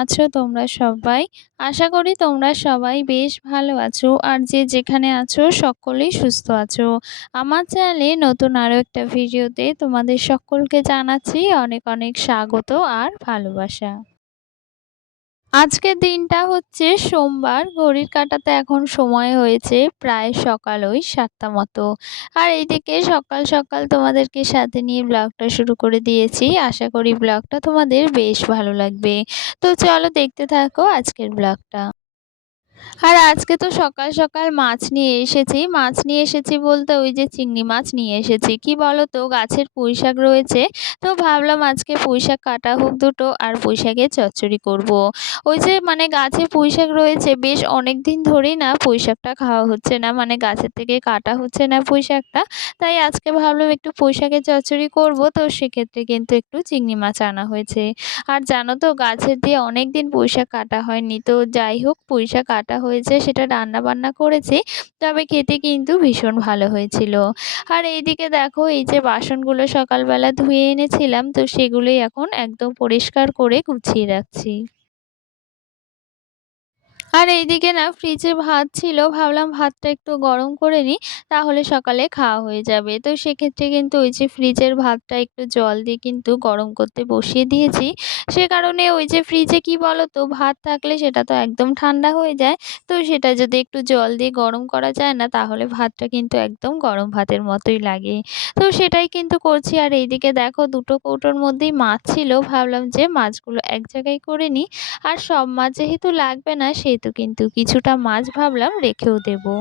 আছো তোমরা সবাই? আশা করি তোমরা সবাই বেশ ভালো আছো আর যে যেখানে আছো সকলেই সুস্থ আছো। আমার চ্যানেলে নতুন আরো একটা ভিডিওতে তোমাদের সকলকে জানাচ্ছি অনেক অনেক স্বাগত আর ভালোবাসা। আজকের দিনটা হচ্ছে সোমবার। ঘড়ির কাঁটাতে এখন সময় হয়েছে প্রায় সকাল ওই ৭টা মতো। আর এইদিকে সকাল সকাল তোমাদেরকে সাথে নিয়ে ব্লগটা শুরু করে দিয়েছি। আশা করি ব্লগটা তোমাদের বেশ ভালো লাগবে। তো চলো দেখতে থাকো আজকের ব্লগটা। আর আজকে তো সকাল সকাল মাছ নিয়ে এসেছি। মাছ নিয়ে এসেছি বলতে ওই যে চিংড়ি মাছ নিয়ে এসেছি। কি বলো তো গাছের পুঁইশাক রয়েছে। তো ভাবলাম আজকে পুঁইশাক কাটা হোক দুটো আর পুঁইশাকের চচ্চড়ি করব। ওই যে মানে গাছে পুঁইশাক রয়েছে বেশ অনেকদিন ধরেই না পুঁইশাকটা খাওয়া হচ্ছে না। মানে গাছের থেকে কাটা হচ্ছে না পুঁইশাকটা। তাই আজকে ভাবলাম একটু পুঁইশাকের চচ্চড়ি করব। তো সেক্ষেত্রে কিন্তু একটু চিংড়ি মাছ আনা হয়েছে। আর জানো তো গাছের দিয়ে অনেকদিন পুঁইশাক কাটা হয়নি। তো যাই হোক পুঁইশাক কাটা হয়েছে সেটা রান্না বান্না করেছি। তবে খেতে কিন্তু ভীষণ ভালো হয়েছিল। আর এইদিকে দেখো এই যে বাসনগুলো সকালবেলা ধুয়ে এনেছিলাম তো সেগুলোই এখন একদম পরিষ্কার করে গুছিয়ে রাখছি। আর এইদিকে না ফ্রিজে ভাত ছিল ভাবলাম ভাতটা একটু গরম করে নিই তাহলে সকালে খাওয়া হয়ে যাবে। তো সেক্ষেত্রে কিন্তু ওই যে ফ্রিজের ভাতটা একটু জল দিয়ে কিন্তু গরম করতে বসিয়ে দিয়েছি। সে কারণে ওই যে ফ্রিজে কি বলো তো ভাত থাকলে সেটা তো একদম ঠান্ডা হয়ে যায়। তো সেটা যদি একটু জল দিয়ে গরম করা যায় না তাহলে ভাতটা কিন্তু একদম গরম ভাতের মতোই লাগে। তো সেটাই কিন্তু করছি। আর এইদিকে দেখো দুটো কৌটোর মধ্যেই মাছ ছিল ভাবলাম যে মাছগুলো এক জায়গায় করে নিই। আর সব মাছ যেহেতু লাগবে না সেহেতু কিন্তু কিছুটা মাছ ভাবলাম রেখেও দেবো।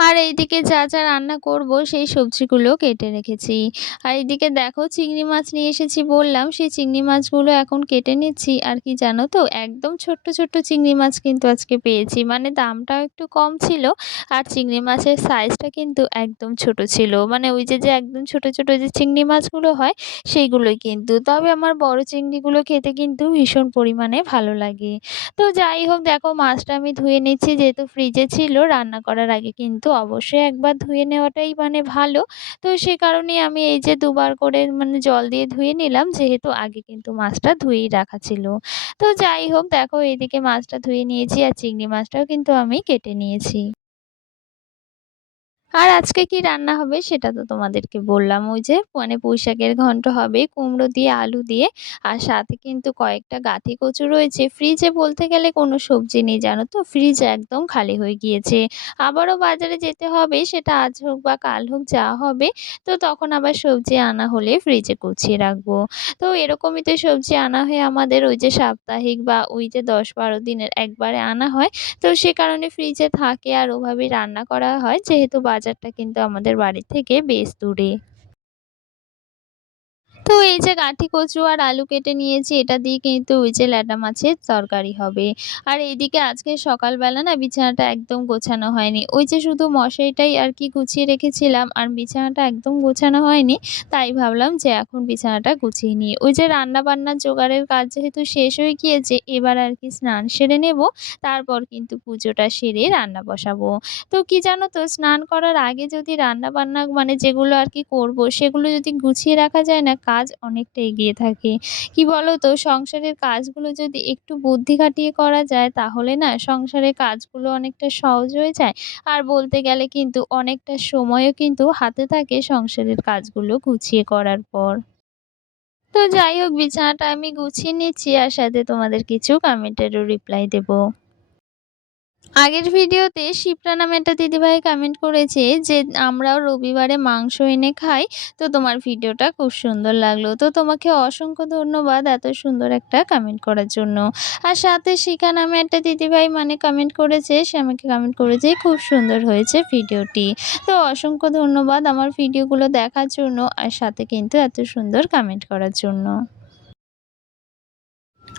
আর এইদিকে যা যা রান্না করব সেই সবজিগুলো কেটে রেখেছি। আর এইদিকে দেখো চিংড়ি মাছ নিয়ে এসেছি বললাম, সেই চিংড়ি মাছগুলো এখন কেটে নিচ্ছি। আর কি জানো তো একদম ছোট্ট ছোট্ট চিংড়ি মাছ কিন্তু আজকে পেয়েছি। মানে দামটাও একটু কম ছিল আর চিংড়ি মাছের সাইজটা কিন্তু একদম ছোট ছিল। মানে ওই যে একদম ছোট ছোট যে চিংড়ি মাছগুলো হয় সেইগুলোই কিন্তু। তবে আমার বড় চিংড়িগুলো খেতে কিন্তু ভীষণ পরিমাণে ভালো লাগে। তো যাই হোক দেখো মাছটা আমি ধুয়ে নিচ্ছি যেহেতু ফ্রিজে ছিল রান্না করার আগে কিন্তু অবশ্যই একবার ধুয়ে নেওয়াটাই মানে ভালো। তো সে কারণেই আমি এই যে দুবার করে মানে জল দিয়ে ধুয়ে নিলাম যেহেতু আগে কিন্তু মাছটা ধুয়েই রাখা ছিল। তো যাই হোক দেখো এদিকে মাছটা ধুয়ে নিয়েছি আর চিংড়ি মাছটাও কিন্তু আমি কেটে নিয়েছি। আর আজকে কি রান্না হবে সেটা তো তোমাদেরকে বললাম। ওই যে মানে পুঁইশাকের ঘন্ট হবে কুমড়ো দিয়ে আলু দিয়ে। আর সাথে কিন্তু কয়েকটা গাঁঠি কচু রয়েছে। ফ্রিজে বলতে গেলে কোনো সবজি নেই জানো তো। ফ্রিজ একদম খালি হয়ে গিয়েছে। আবারও বাজারে যেতে হবে সেটা আজ হোক বা কাল হোক যা হবে। তো তখন আবার সবজি আনা হলে ফ্রিজে গুছিয়ে রাখবো। তো এরকমই তো সবজি আনা হয় আমাদের ওই যে সাপ্তাহিক বা ওই যে ১০-১২ দিনের একবারে আনা হয়। তো সে কারণে ফ্রিজে থাকে আর ওভাবেই রান্না করা হয় যেহেতু বাজারটা কিন্তু আমাদের বাড়ি থেকে বেশ দূরে। তো এই যে গাঁঠি কচু আর আলু কেটে নিয়েছি এটা দিয়ে কিন্তু ওই যে ল্যাটা মাছের তরকারি হবে। আর এইদিকে আজকে সকালবেলা না বিছানাটা একদম গোছানো হয়নি। ওই যে শুধু মশারিটাই আর কি গুছিয়ে রেখেছিলাম আর বিছানাটা একদম গোছানো হয়নি। তাই ভাবলাম যে এখন বিছানাটা গুছিয়ে নিই। ওই যে রান্না বান্নার জোগাড়ের কাজ যেহেতু শেষ হয়ে গিয়েছে এবার আর কি স্নান সেরে নেব। তারপর কিন্তু পুজোটা সেরে রান্না বসাবো। তো কি জানো তো স্নান করার আগে যদি রান্না-বান্না মানে যেগুলো আর কি করব সেগুলো যদি গুছিয়ে রাখা যায় না কাজ অনেকটা এগিয়ে থাকে। কি বলো তো সংসারের কাজগুলো যদি একটু বুদ্ধি খাটিয়ে করা যায় তাহলে না সংসারের কাজগুলো অনেকটা সহজ হয়ে যায়। আর বলতে গেলে কিন্তু অনেকটা সময়ও কিন্তু হাতে থাকে সংসারের কাজগুলো গুছিয়ে করার পর। তো যাই হোক বিছানাটা আমি গুছিয়ে নিচ্ছি আর সাথে তোমাদের কিছু কমেন্টেরও রিপ্লাই দেব। আগের ভিডিওতে শিপ্রা নামে একটা দিদিভাই কমেন্ট করেছে যে আমরাও রবিবারে মাংস এনে খাই। তো তোমার ভিডিওটা খুব সুন্দর লাগলো। তো তোমাকে অসংখ্য ধন্যবাদ এত সুন্দর একটা কমেন্ট করার জন্য। আর সাথে শিখা নামে একটা দিদিভাই মানে কমেন্ট করেছে সে আমাকে কমেন্ট করেছে খুব সুন্দর হয়েছে ভিডিওটি। তো অসংখ্য ধন্যবাদ আমার ভিডিওগুলো দেখার জন্য আর সাথে কিন্তু এত সুন্দর কমেন্ট করার জন্য।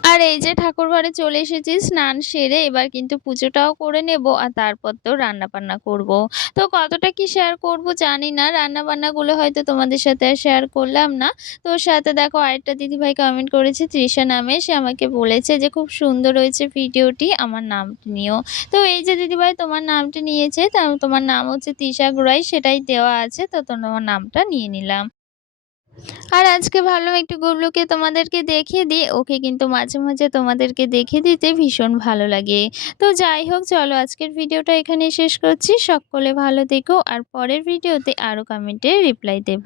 আর এই যে ঠাকুরঘরে চলে এসেছি স্নান সেরে এবার কিন্তু পুজোটাও করে নেব আর তারপর তো রান্না-বান্না করব। তো কতটা কি শেয়ার করব জানি না। রান্না-বান্নাগুলো হয়তো তোমাদের সাথে আর শেয়ার করলাম না। তো সাথে দেখো আরেকটা দিদিভাই কমেন্ট করেছে তৃষা নামে। সে আমাকে বলেছে যে খুব সুন্দর হয়েছে ভিডিওটি আমার নামটি নিও। তো এই যে দিদিভাই তোমার নামটি নিয়েছে তোমার নাম হচ্ছে তৃষা গুড়াই সেটাই দেওয়া আছে। তো তোমার নামটা নিয়ে নিলাম। আর আজকে ভাবলাম একটু গুবলুকে তোমাদেরকে দেখিয়ে দিই। ওকে কিন্তু মাঝে, মাঝে তোমাদেরকে দেখিয়ে দিতে ভীষণ ভালো লাগে। তো যাই হোক চলো আজকের ভিডিওটা এখানেই শেষ করছি। সকলে ভালো থেকো আর পরের ভিডিওতে আরো কমেন্টের রিপ্লাই দেব।